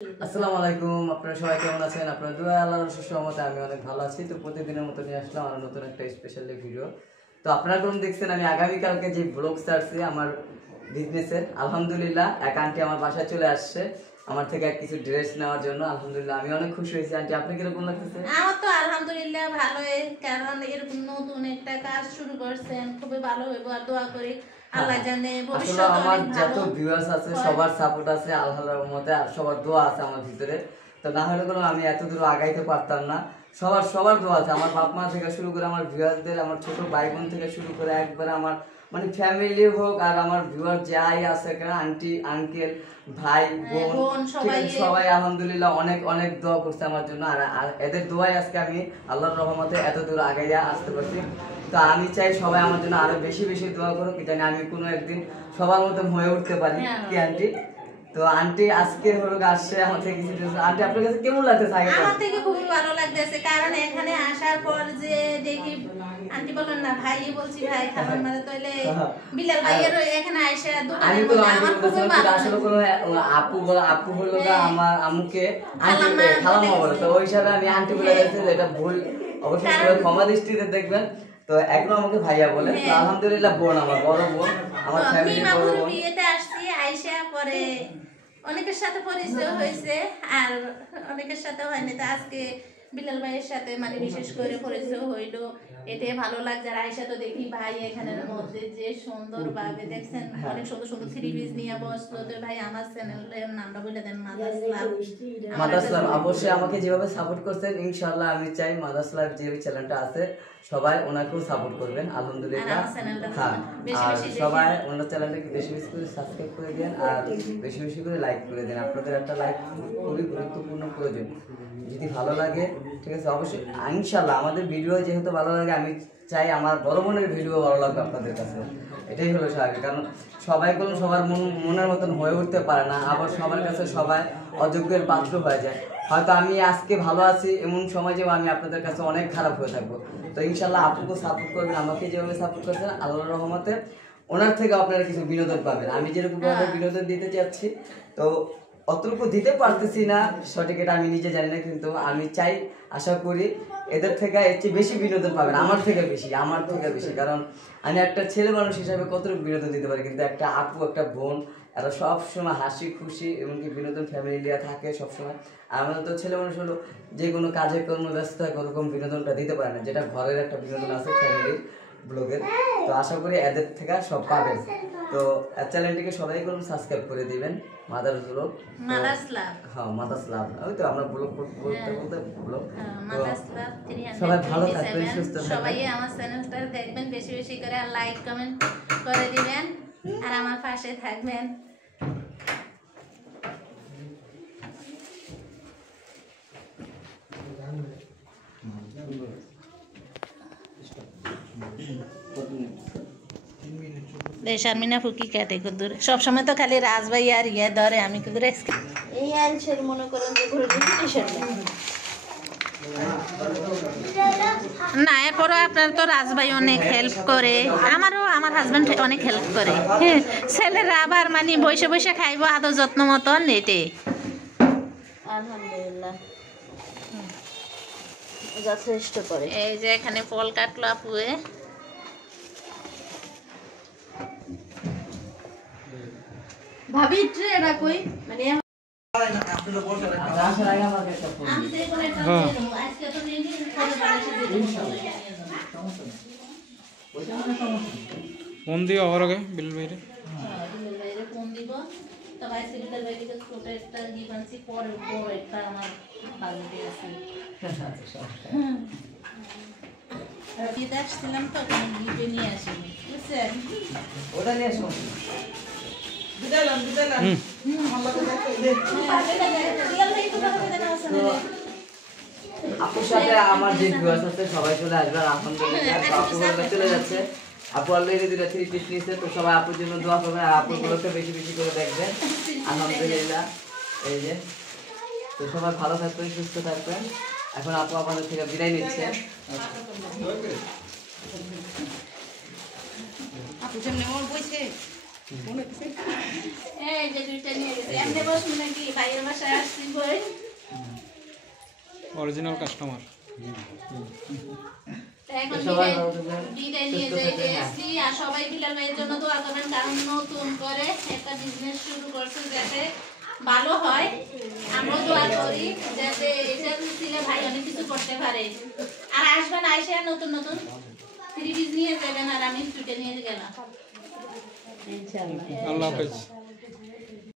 আসসালামু আলাইকুম, আপনারা সবাই কেমন আছেন? আপনারা দোয়া আল্লাহর রহমতে আমি অনেক ভালো আছি। তো প্রতিদিনের মতো নিয়ে আসলাম আর নতুন একটা স্পেশাল ভিডিও। তো আপনারা কোন দেখছেন, আমি আগামীকালকে যে ব্লগ ছাড়ছি আমার বিজনেসের, আলহামদুলিল্লাহ এক আন্টি আমার বাসায় চলে আসছে আমার থেকে কিছু ড্রেস নেওয়ার জন্য। আলহামদুলিল্লাহ আমি অনেক খুশি হয়েছি। আন্টি আপনি কিরকম লাগতেছে? আমার তো আলহামদুলিল্লাহ ভালোই, কারণ এরকম নতুন একটা কাজ শুরু করছেন, খুবই ভালো হইব আর দোয়া করি আল্লাহ জানে ভবিষ্যতে আমার অনেক যত ভালো ভিউয়ার্স আছে সবার সাপোর্ট আছে আল্লাহর রহমতে, আর সবার দোয়া আছে আমার ভিতরে। তো না হলে কোনো আমি এত দূর আগাইতে পারতাম না। সবার দোয়া আছে, আমার বাপ মা থেকে শুরু করে আমার ভিউয়ারদের, আমার ছোট ভাই বোন থেকে শুরু করে একবার আমার মানে ফ্যামিলি হোক আর আমার ভিউয়ার যাই আছে আন্টি আঙ্কেল ভাই বোন সবাই আলহামদুলিল্লাহ অনেক অনেক দোয়া করছে আমার জন্য। আর এদের দোয়াই আজকে আমি আল্লাহর রহমতে এত দূর আগাইয়া আসতে পারছি। তো আমি চাই সবাই আমার জন্য আরো বেশি বেশি দোয়া করুক, জানি আমি কোনো একদিন সবার মতন হয়ে উঠতে পারি। কি আন্টি? তো আন্টি আজকে হলো আসছে আমার থেকে কিছু। আন্টি আপনার কাছে কেমন লাগতেছে? আমার থেকে খুবই ভালো লাগতেছে, কারণ এখানে আসার পর যে দেখি আন্টি বলেন না ভাই, বলছি ভাই খাবার মানে তাইলে বিলাল ভাইয়ের এখানে আইসা আমি তো আমার খুবই ভালো আসলে কোনো আপু হলো আমার আম্মুকে আন্টি খালাম্মা বলে, তো ওই হিসাবে আমি আন্টি বলে গেছি, এটা ভুল অবশ্যই সবাই ক্ষমা দৃষ্টিতে দেখবেন। তো এখন আমাকে ভাইয়া বলে, তো আলহামদুলিল্লাহ বোন, আমার বড় বোন, আমার ফ্যামিলি বড় বোন। বিয়েতে আসছি, আইসা পরে অনেকের সাথে পরিচয় হয়েছে আর অনেকের সাথে হয়নি। তো আজকে বিলাল ভাইয়ের সাথে মানে বিশেষ করে পরিচয় হইলো, এটাই ভালো লাগছে। আর আইসা তো দেখি ভাই এখানের মধ্যে যে সুন্দর ভাবে দেখছেন, অনেক সুন্দর সুন্দর থ্রি পিস নিয়ে বসলো। তো ভাই আমার চ্যানেলের নামটা বলে দেন। মাদার্স লাভ অবশ্যই আমাকে যেভাবে সাপোর্ট করছেন, ইনশাআল্লাহ আমি চাই মাদার্স লাভ যে চ্যানেলটা আছে সবাই ওনাকেও সাপোর্ট করবেন আলহামদুলিল্লাহ। হ্যাঁ, আর সবাই ওনার চ্যানেলটাকে বেশি বেশি করে সাবস্ক্রাইব করে দেন আর বেশি বেশি করে লাইক করে দেন। আপনাদের একটা লাইক খুবই গুরুত্বপূর্ণ প্রয়োজন। যদি ভালো লাগে ঠিক আছে, অবশ্যই ইনশাআল্লাহ আমাদের ভিডিও যেহেতু ভালো লাগে, আমি চাই আমার বড় বোনের ভিডিও ভালো লাগবে আপনাদের কাছে। এটাই হলো স্বাভাবিক, কারণ সবাই কোনো সবার মনের মতন হয়ে উঠতে পারে না, আবার সবার কাছে সবাই অযোগ্যের পাত্র হয়ে যায়। হয়তো আমি আজকে ভালো আছি, এমন সময় যে আমি আপনাদের কাছে অনেক খারাপ হয়ে থাকবো। তো ইনশাল্লাহ আপুকে সাপোর্ট করবেন, আমাকে যেভাবে সাপোর্ট করছেন আল্লাহর রহমতে ওনার থেকে আপনারা কিছু বিনোদন পাবেন। আমি যেরকম ভাবে বিনোদন দিতে চাচ্ছি, তো অতটুকু দিতে পারতেছি না সঠিক, এটা আমি নিজে জানি না, কিন্তু আমি চাই আশা করি এদের থেকে এর চেয়ে বেশি বিনোদন পাবেন, আমার থেকে বেশি। কারণ আমি একটা ছেলে মানুষ হিসাবে কতটুকু বিনোদন দিতে পারি, কিন্তু একটা আপু একটা বোন এরা সবসময় হাসি খুশি এমনকি বিনোদন ফ্যামিলি নিয়ে থাকে সবসময়। আর আমাদের তো ছেলে মানুষ হলো যে কোনো কাজে কর্মব্যস্ত ওরকম বিনোদনটা দিতে পারে না, যেটা ঘরের একটা বিনোদন আছে ফ্যামিলির ব্লগের। তো আশা করি এদের থেকে সব পাবেন। তো চ্যানেলটিকে সবাই করুন সাবস্ক্রাইব করে দিবেন, মাদার্স ব্লগ, হ্যাঁ মাদার্স লাভ। ওই তো আমরা ব্লগ বলতে ব্লগ। সবাই ভালো থাকবেন, সুস্থ থাকবেন। সবাই আমার চ্যানেলটা দেখবেন, বেশি বেশি করে আর লাইক কমেন্ট করে দিবেন আর আমার পাশে থাকবেন। শারমিনা ফুকি কাটে কুদুর সবসময় তো খালি রাজভাই আর ইয়ে ধরে, আমি কুদুর এই আনছেন মনে করেন যে ঘুরে না। এরপরও আপনার তো রাজভাই অনেক হেল্প করে, আমারও আমার হাজবেন্ড অনেক হেল্প করে। হ্যাঁ, ছেলেরা আবার মানে বসে বসে খাইবো আদর যত্ন মতন এটে আলহামদুলিল্লাহ যথেষ্ট করে। এই যে এখানে ফল কাটলো আপুয়ে, ভাবি ট্রেটা কই মানে ফোন দিও আবার আগে বিল বাইরে ফোন দিব। তবে আজকে বিকাল বাইরে ছোট একটা গিফট আনছি, পরে বড় একটা আমার বাড়িতে আছে। বিয়েতে আসছিলাম তো গিফটে নিয়ে আসিনি, বুঝছেন? ওটা নিয়ে আসুন। আপুর সাথে আমার যে ভিউয়ার্স আছে সবাই চলে আসবে আলহামদুলিল্লাহ। আপু চলে যাচ্ছে, আপু অলরেডি দুটো থ্রি পিস নিয়েছে, তো সবাই আপুর জন্য দোয়া করবেন আর আপুগুলোকে বেশি বেশি করে দেখবেন আলহামদুলিল্লাহ। এই যে তো সবাই ভালো থাকবেন, সুস্থ থাকবেন। এখন আপু আমাদের থেকে বিদায় নিচ্ছে। আপু সামনে বসে এই যে দুইটা নিয়ে গেছে এমনি বসবো নাকি ভাইয়ের বাসায় আসছি বই অরিজিনাল কাস্টমার। এখন সবাই বিদায় নিয়ে যেতে আসছি আর সবাই বিলাল ভাইয়ের জন্য দোয়া করবেন কারণ নতুন করে একটা বিজনেস শুরু করছে যাতে ভালো হয় আমরাও দোয়া করি যাতে এটা দিলে ভাই অনেক কিছু করতে পারে আর আসবেন আইসে নতুন নতুন ফ্রিজ নিয়ে যাবেন আর আমি ছুটে নিয়ে গেলাম আল্লাহ হাফেজ।